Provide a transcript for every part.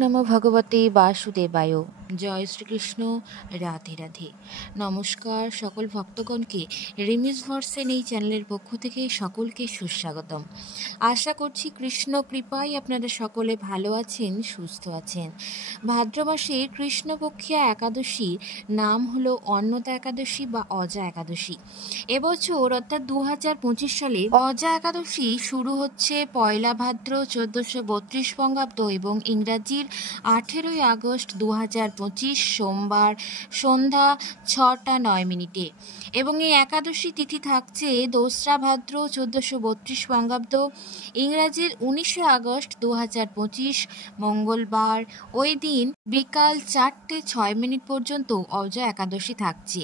নমো ভগবতে বাসুদেবায়। জয় শ্রীকৃষ্ণ। রাধে রাধে। নমস্কার সকল ভক্তগণকে রিমিস ভার্সেন এই চ্যানেলের পক্ষ থেকে সকলকে সুস্বাগতম। আশা করছি কৃষ্ণ কৃপায় আপনারা সকলে ভালো আছেন, সুস্থ আছেন। ভাদ্র মাসের কৃষ্ণপক্ষিয়া একাদশীর নাম হলো অন্নদা একাদশী বা অজা একাদশী। এবছর অর্থাৎ 2025 সালে অজা একাদশী শুরু হচ্ছে পয়লা ভাদ্র 1432 বঙ্গাব্দ এবং ইংরাজির 18 আগস্ট 2025 সোমবার সন্ধ্যা 6:09 এবং এই একাদশী তিথি থাকছে 2রা ভাদ্র 1432 বঙ্গাব্দ ইংরাজির 19 আগস্ট 2025 মঙ্গলবার। ওই দিন বিকাল 4:06 পর্যন্ত অজা একাদশী থাকছে,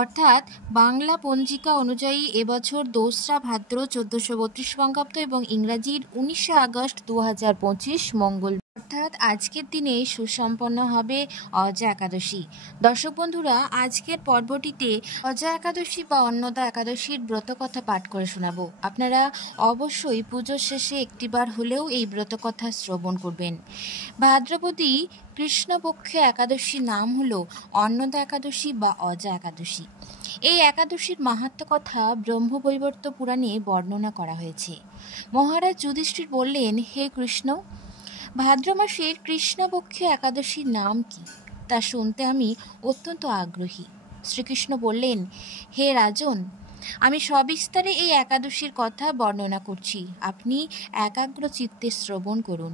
অর্থাৎ বাংলা পঞ্জিকা অনুযায়ী এবছর 2রা ভাদ্র 1432 বঙ্গাব্দ এবং ইংরাজির 19 আগস্ট 2025 মঙ্গলবার, অর্থাৎ আজকের দিনে সুসম্পন্ন হবে অজা একাদশী। দর্শক বন্ধুরা, আজকের পর্বটিতে অজা একাদশী বা অন্নদা একাদশীর ব্রতকথা পাঠ করে শোনাবো। আপনারা অবশ্যই পুজোর শেষে একটিবার হলেও এই ব্রতকথা শ্রবণ করবেন। ভাদ্রপদী কৃষ্ণপক্ষে একাদশীর নাম হলো অন্নদা একাদশী বা অজা একাদশী। এই একাদশীর মাহাত্ম্য কথা ব্রহ্মবৈবর্ত পুরাণে বর্ণনা করা হয়েছে। মহারাজ যুধিষ্ঠির বললেন, হে কৃষ্ণ, ভাদ্র মাসের কৃষ্ণপক্ষে একাদশীর নাম কি তা শুনতে আমি অত্যন্ত আগ্রহী। শ্রীকৃষ্ণ বললেন, হে রাজন, আমি সবিস্তারে এই একাদশীর কথা বর্ণনা করছি, আপনি একাগ্র চিত্তে শ্রবণ করুন।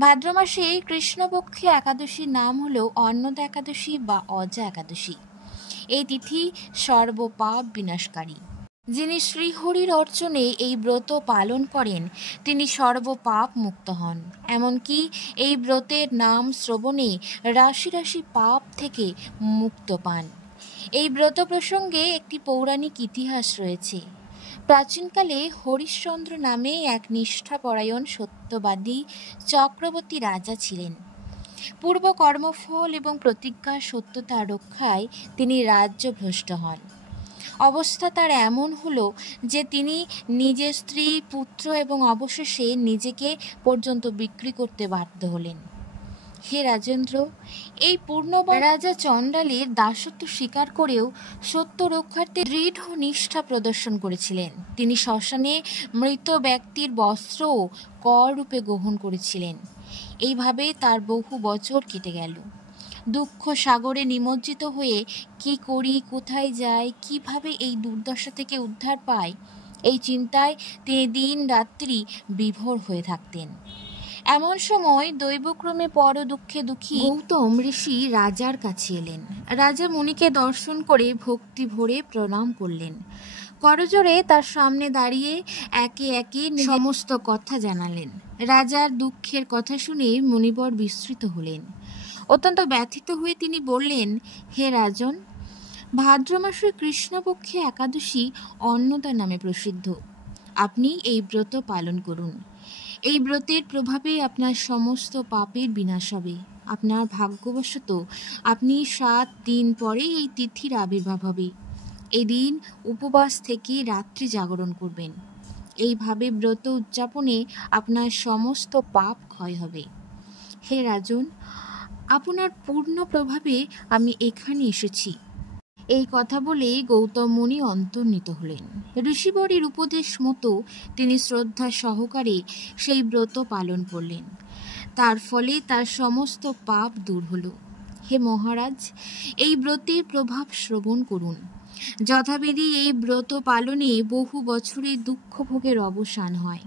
ভাদ্র মাসে কৃষ্ণপক্ষে একাদশীর নাম হলো অন্নদা একাদশী বা অজা একাদশী। এই তিথি সর্বপাপ বিনাশকারী। যিনি শ্রীহরির অর্চনে এই ব্রত পালন করেন তিনি সর্বপাপ মুক্ত হন। এমনকি এই ব্রতের নাম শ্রবণে রাশি রাশি পাপ থেকে মুক্ত পান। এই ব্রত প্রসঙ্গে একটি পৌরাণিক ইতিহাস রয়েছে। প্রাচীনকালে হরিশ্চন্দ্র নামে এক নিষ্ঠাপরায়ণ সত্যবাদী চক্রবর্তী রাজা ছিলেন। পূর্ব কর্মফল এবং প্রতিজ্ঞার সত্যতা রক্ষায় তিনি রাজ্যভ্রষ্ট হন। অবস্থা তার এমন হলো যে তিনি নিজের স্ত্রী, পুত্র এবং অবশেষে নিজেকে পর্যন্ত বিক্রি করতে বাধ্য হলেন। হে রাজেন্দ্র, এই পূর্ণবান রাজা চণ্ডালের দাসত্ব স্বীকার করেও সত্য রক্ষার্থে দৃঢ় নিষ্ঠা প্রদর্শন করেছিলেন। তিনি শ্মশানে মৃত ব্যক্তির বস্ত্র কর রূপে গ্রহণ করেছিলেন। এইভাবে তার বহু বছর কেটে গেল। দুঃখ সাগরে নিমজ্জিত হয়ে কি করি, কোথায় যাই, কিভাবে এই দুর্দশা থেকে উদ্ধার পাই, এই চিন্তায় তিনি দিন রাত্রি বিভোর হয়ে থাকতেন। এমন সময় দৈবক্রমে পর দুঃখে দুঃখী গৌতম ঋষি রাজার কাছে এলেন। রাজা মুনিকে দর্শন করে ভক্তি ভরে প্রণাম করলেন। করজোড়ে তার সামনে দাঁড়িয়ে একে একে সমস্ত কথা জানালেন। রাজার দুঃখের কথা শুনে মুনিবর বিস্মৃত হলেন। অত্যন্ত ব্যথিত হয়ে তিনি বললেন, হে রাজন, ভাদ্র মাসের কৃষ্ণপক্ষে একাদশী অন্নদা নামে প্রসিদ্ধ। আপনি এই ব্রত পালন করুন। এই ব্রতের প্রভাবে আপনার সমস্ত পাপের বিনাশ হবে। আপনার ভাগ্যবশত আপনি 7 দিন পরে এই তিথির আবির্ভাব হবে। এদিন উপবাস থেকে রাত্রি জাগরণ করবেন। এইভাবে ব্রত উদযাপনে আপনার সমস্ত পাপ ক্ষয় হবে। হে রাজন, আপনার পূর্ণ প্রভাবে আমি এখানে এসেছি। এই কথা বলে গৌতম মুনি অন্তর্হিত হলেন। ঋষিবরের উপদেশ মতো তিনি শ্রদ্ধা সহকারে সেই ব্রত পালন করলেন। তার ফলে তার সমস্ত পাপ দূর হলো। হে মহারাজ, এই ব্রতের প্রভাব শ্রবণ করুন। যথাবিধি এই ব্রত পালনে বহু বছরের দুঃখ ভোগের অবসান হয়।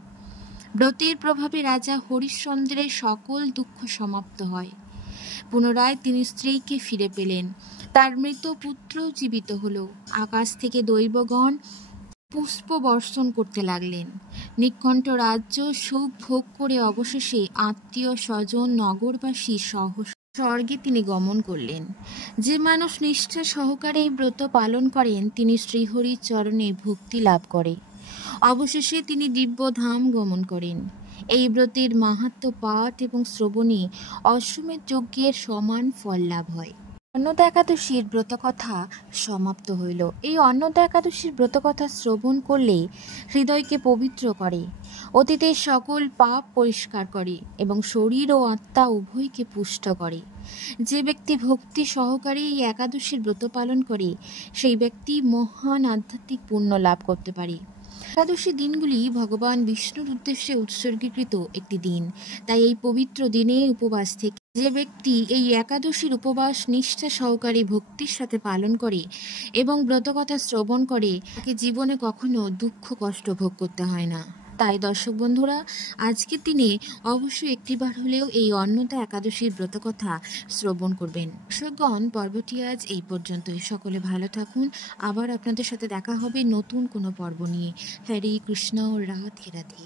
ব্রতের প্রভাবে রাজা হরিশ্চন্দ্রের সকল দুঃখ সমাপ্ত হয়। পুনরায় তিনি স্ত্রীকে ফিরে পেলেন। তার মৃত পুত্র জীবিত হলো। আকাশ থেকে দৈবগণ পুষ্প বর্ষণ করতে লাগলেন। নিকণ্ঠ রাজ্য সুখ ভোগ করে অবশেষে আত্মীয় স্বজন নগরবাসী সহ স্বর্গে তিনি গমন করলেন। যে মানুষ নিষ্ঠা সহকারে এই ব্রত পালন করেন তিনি শ্রীহরির চরণে ভক্তি লাভ করে। অবশেষে তিনি দিব্যধাম গমন করেন। এই ব্রতের মাহাত্ম্য পাঠ এবং শ্রবণে অশ্বমেধ যজ্ঞের সমান ফল লাভ হয়। অন্নদা একাদশীর ব্রতকথা সমাপ্ত হইল। এই অন্নদা একাদশীর ব্রতকথা শ্রবণ করলে হৃদয়কে পবিত্র করে, অতীতের সকল পাপ পরিষ্কার করে এবং শরীর ও আত্মা উভয়কে পুষ্ট করে। যে ব্যক্তি ভক্তি সহকারে এই একাদশীর ব্রত পালন করে সেই ব্যক্তি মহান আধ্যাত্মিক পুণ্য লাভ করতে পারে। একাদশী দিনগুলি ভগবান বিষ্ণুর উদ্দেশ্যে উৎসর্গীকৃত একটি দিন, তাই এই পবিত্র দিনে উপবাস থেকে যে ব্যক্তি এই একাদশীর উপবাস নিষ্ঠা সহকারে ভক্তির সাথে পালন করে এবং ব্রতকথা শ্রবণ করে তাকে জীবনে কখনো দুঃখ কষ্ট ভোগ করতে হয় না। তাই দর্শক বন্ধুরা, আজকের দিনে অবশ্যই একটিবার হলেও এই অন্নদা একাদশীর ব্রতকথা শ্রবণ করবেন। দর্শকগণ, পর্বটি আজ এই পর্যন্তই। সকলে ভালো থাকুন। আবার আপনাদের সাথে দেখা হবে নতুন কোনো পর্ব নিয়ে। হরে কৃষ্ণ, রাধে রাধে।